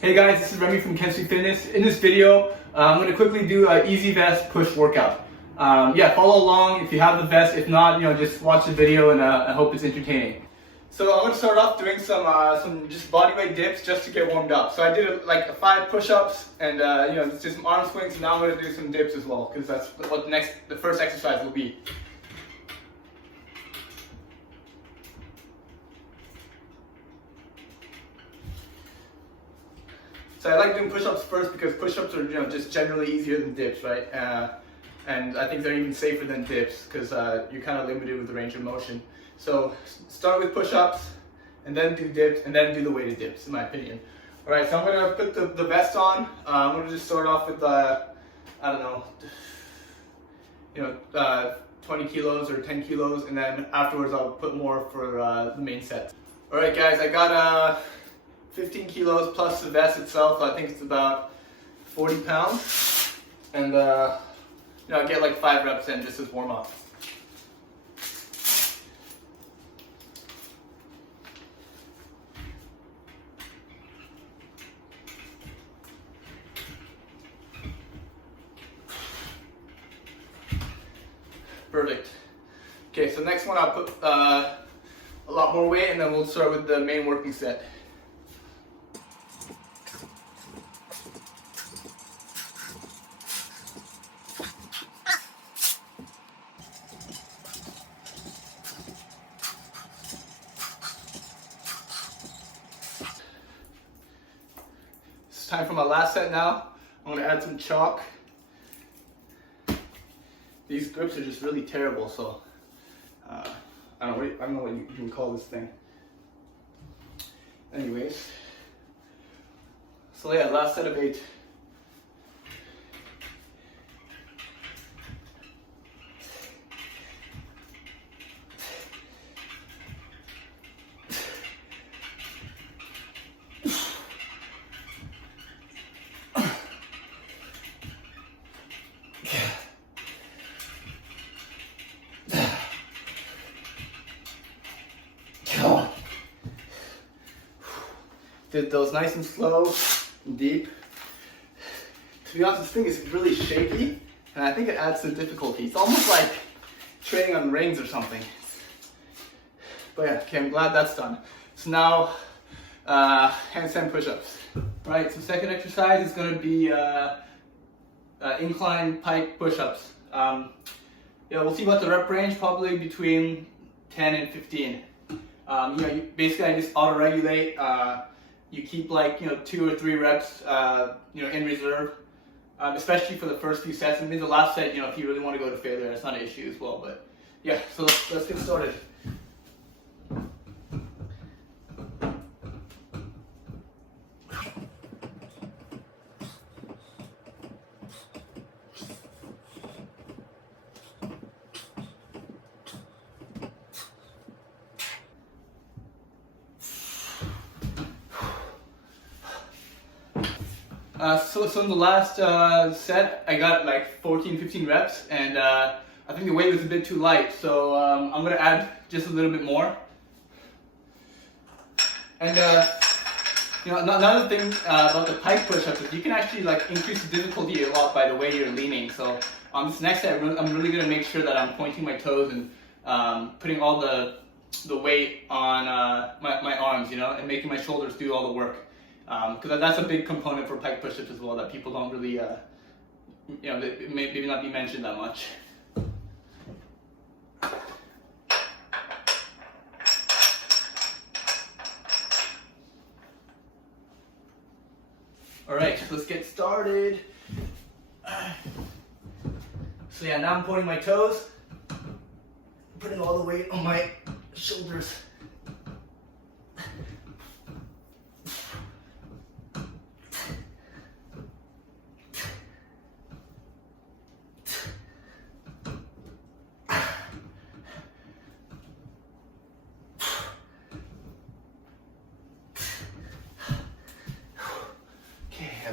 Hey guys, this is Remy from Calisthenics. In this video, I'm going to quickly do an easy vest push workout. Yeah, follow along if you have the vest. If not, just watch the video and I hope it's entertaining. So I'm going to start off doing some just bodyweight dips just to get warmed up. So I did like 5 push-ups and just some arm swings. And now I'm going to do some dips as well because that's what the first exercise will be. So I like doing push-ups first because push-ups are just generally easier than dips, right? And I think they're even safer than dips because you're kind of limited with the range of motion. So start with push-ups and then do dips and then do the weighted dips, in my opinion. All right, so I'm gonna put the vest on. I'm gonna just start off with 20 kilos or 10 kilos, and then afterwards I'll put more for the main set. All right, guys, I got 15 kilos plus the vest itself. I think it's about 40 pounds. And I'll get like 5 reps in just as warm up. Perfect. Okay, so next one I'll put a lot more weight and then we'll start with the main working set. Time for my last set now. I'm going to add some chalk. These grips are just really terrible, so I don't know what you can call this thing. Anyways, so yeah, last set of 8. Did those nice and slow and deep. To be honest, this thing is really shaky, and I think it adds some difficulty. It's almost like training on rings or something. But yeah, okay, I'm glad that's done. So now, handstand push-ups. Right, so second exercise is going to be incline pike push-ups. We'll see about the rep range, probably between 10 and 15. Basically I just auto-regulate. You keep like 2 or 3 reps in reserve, especially for the first few sets. And then the last set, if you really want to go to failure, that's not an issue as well. But yeah, so let's get started. So in the last set, I got like 14-15 reps, and I think the weight was a bit too light, so I'm going to add just a little bit more. And another thing about the pike push-ups is you can actually like increase the difficulty a lot by the way you're leaning. So on this next set, I'm really going to make sure that I'm pointing my toes and putting all the weight on my arms, and making my shoulders do all the work. Because that's a big component for pike push-ups as well that people don't really, maybe not be mentioned that much. All right, so let's get started. So yeah, now I'm pointing my toes, putting all the weight on my shoulders.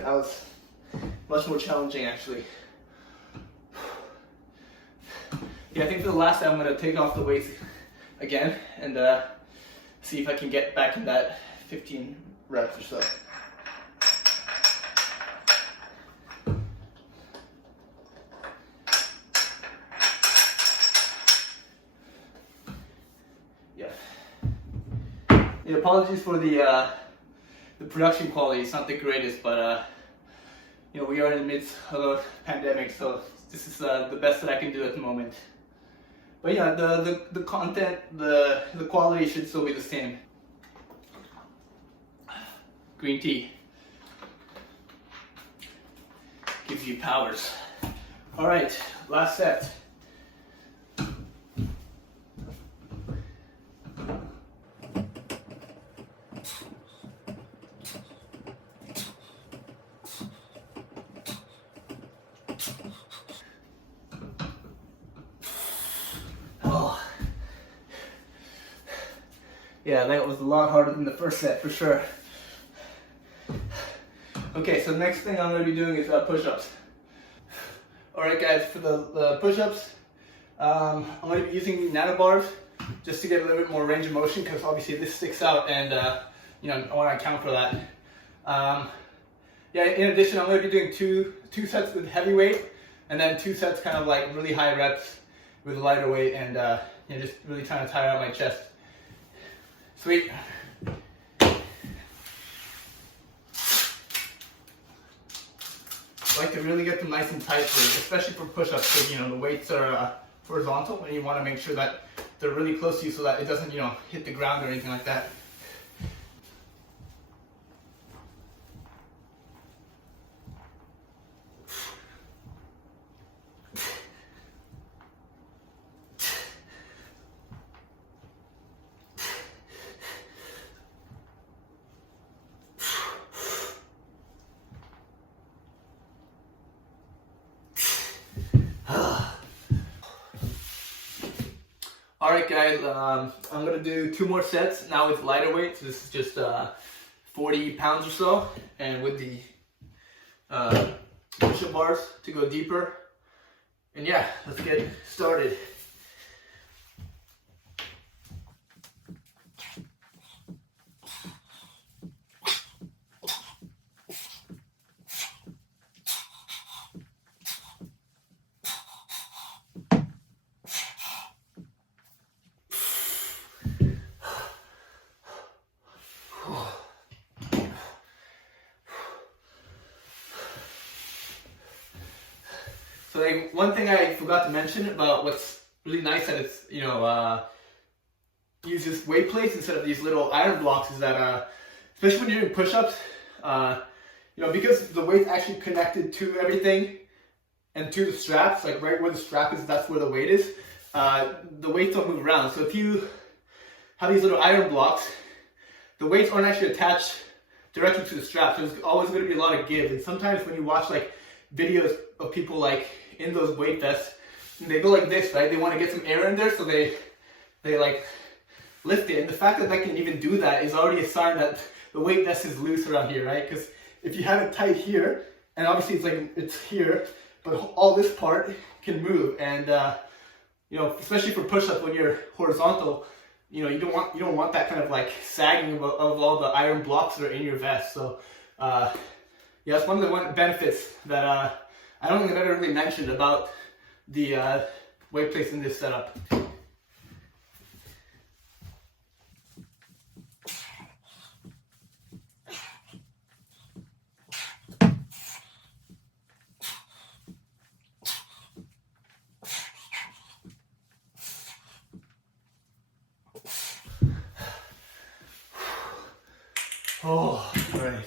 That was much more challenging actually. Yeah, I think for the last time I'm going to take off the weights again and see if I can get back in that 15 reps or so. apologies for the production quality. It's not the greatest, but you know, we are in the midst of a pandemic, so this is the best that I can do at the moment. But yeah, the content, the quality should still be the same. Green tea gives you powers. All right, last set. Oh. Yeah, that was a lot harder than the first set for sure. Okay, so the next thing I'm going to be doing is push-ups. Alright guys, for the push-ups, I'm going to be using nanobars just to get a little bit more range of motion, because obviously this sticks out and you know, I want to account for that. Yeah, in addition, I'm going to be doing two sets with heavy weight, and then 2 sets kind of like really high reps with lighter weight, and you know, just really trying to tire out my chest. Sweet. I like to really get them nice and tight, especially for push-ups, because you know the weights are horizontal, and you want to make sure that they're really close to you so that it doesn't, you know, hit the ground or anything like that. Alright guys, I'm going to do 2 more sets now with lighter weight. So this is just 40 pounds or so, and with the push-up bars to go deeper. And yeah, let's get started. So like, one thing I forgot to mention about what's really nice that it's, you know, uses weight plates instead of these little iron blocks is that, especially when you're doing push-ups, you know, because the weight's actually connected to everything and to the straps, like right where the strap is, that's where the weight is, the weights don't move around. So if you have these little iron blocks, the weights aren't actually attached directly to the strap, so there's always going to be a lot of give. And sometimes when you watch like videos of people like in those weight vests, they go like this, right? They want to get some air in there, so they like lift it. And the fact that they can even do that is already a sign that the weight vest is loose around here, right? Because if you have it tight here, and obviously it's like it's here, but all this part can move. And you know, especially for push-ups when you're horizontal, you know, you don't want that kind of like sagging of all the iron blocks that are in your vest. So yeah, that's one of the benefits that I don't think I've ever really mentioned about the weight plates in this setup. Oh, all right.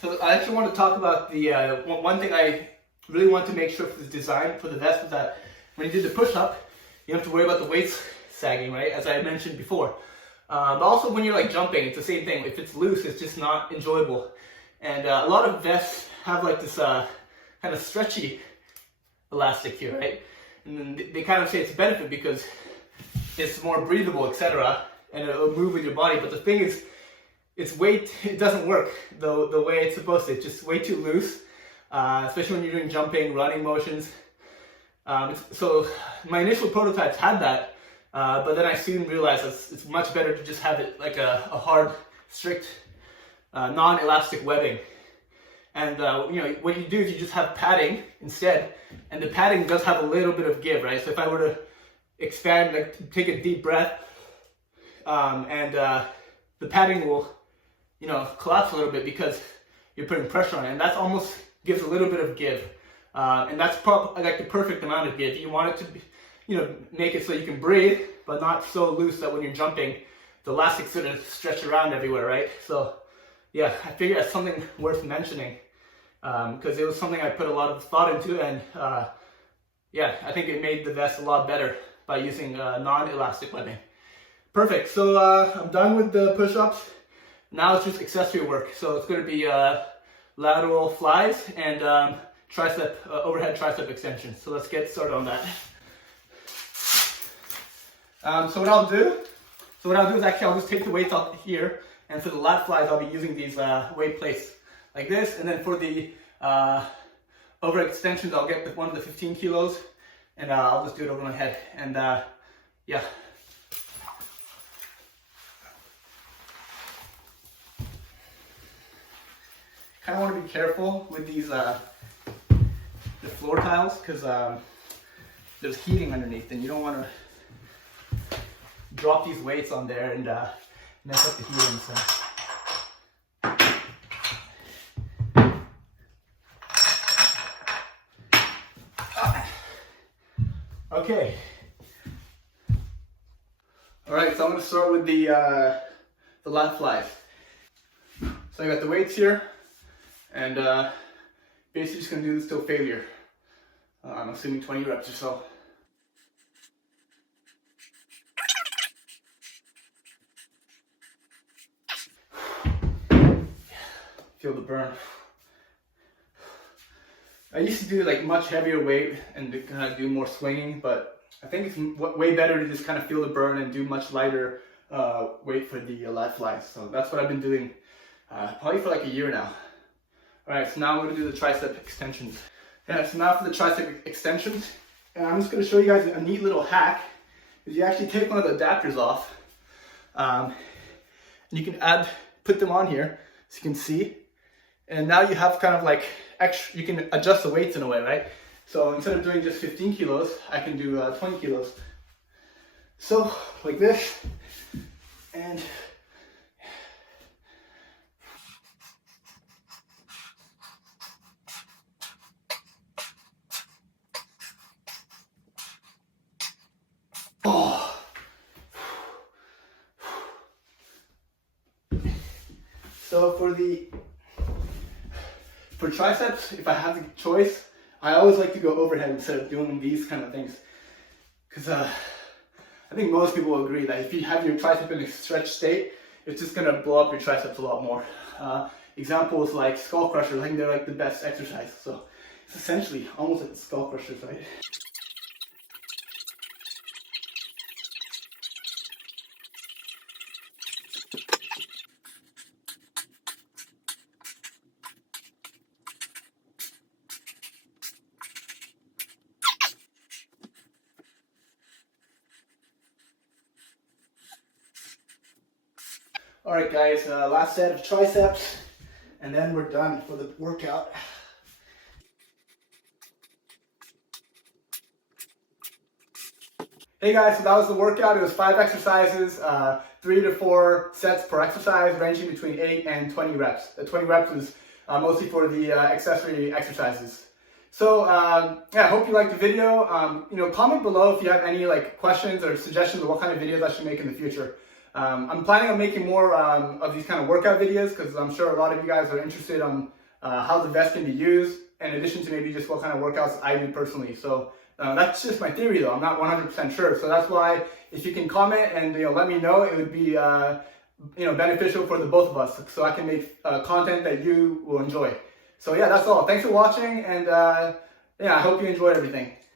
So I actually want to talk about the one thing I really want to make sure for the design for the vest was that when you do the push-up, you don't have to worry about the weights sagging, right? As I mentioned before. But also when you're like jumping, it's the same thing. If it's loose, it's just not enjoyable. And a lot of vests have like this kind of stretchy elastic here, right? And then they kind of say it's a benefit because it's more breathable, etc. And it'll move with your body. But the thing is, it doesn't work the way it's supposed to. It's just way too loose, especially when you're doing jumping, running motions. So my initial prototypes had that, but then I soon realized it's much better to just have it like a hard, strict, non-elastic webbing. And you know, what you do is you just have padding instead, and the padding does have a little bit of give, right? So if I were to expand, like take a deep breath, and the padding will, you know, collapse a little bit because you're putting pressure on it, and that's almost gives a little bit of give, and that's probably like the perfect amount of give. You want it to be, you know, make it so you can breathe, but not so loose that when you're jumping, the elastic sort of stretch around everywhere, right? So yeah, I figured that's something worth mentioning, because it was something I put a lot of thought into, and yeah, I think it made the vest a lot better by using non-elastic webbing. Perfect, so I'm done with the push-ups. Now it's just accessory work. So it's going to be lateral flies and overhead tricep extensions. So let's get started on that. So what I'll do is actually I'll just take the weights out here, and for the lat flies I'll be using these weight plates like this, and then for the overhead extensions I'll get one of the 15 kilos, and I'll just do it over my head, and yeah. Kind of want to be careful with these the floor tiles, because there's heating underneath, and you don't want to drop these weights on there and mess up the heating. So. Okay. All right, so I'm going to start with the lat flies. So I got the weights here. And basically just going to do this till failure. I'm assuming 20 reps or so. Feel the burn. I used to do like much heavier weight and to kind of do more swinging, but I think it's way better to just kind of feel the burn and do much lighter weight for the lat flies. So that's what I've been doing probably for like a year now. Alright, so now we're going to do the tricep extensions. Yeah, so now for the tricep extensions, and I'm just going to show you guys a neat little hack. Is you actually take one of the adapters off, and you can put them on here, so you can see, and now you have kind of like extra, you can adjust the weights in a way, right? So instead of doing just 15 kilos, I can do 20 kilos. So, like this, and so for triceps, if I have the choice, I always like to go overhead instead of doing these kind of things. Because I think most people will agree that if you have your tricep in a stretched state, it's just going to blow up your triceps a lot more. Examples like skull crushers, I think they're like the best exercise. So it's essentially almost like the skull crushers, right? All right, guys, last set of triceps, and then we're done for the workout. Hey guys, so that was the workout. It was 5 exercises, 3 to 4 sets per exercise, ranging between 8 and 20 reps. The 20 reps was mostly for the accessory exercises. So yeah, I hope you liked the video. Comment below if you have any questions or suggestions of what kind of videos I should make in the future. I'm planning on making more of these kind of workout videos, because I'm sure a lot of you guys are interested on how the vest can be used, in addition to maybe just what kind of workouts I do personally. So that's just my theory though, I'm not 100% sure. So that's why if you can comment and let me know, it would be beneficial for the both of us, so I can make content that you will enjoy. So yeah, that's all. Thanks for watching, and yeah, I hope you enjoyed everything.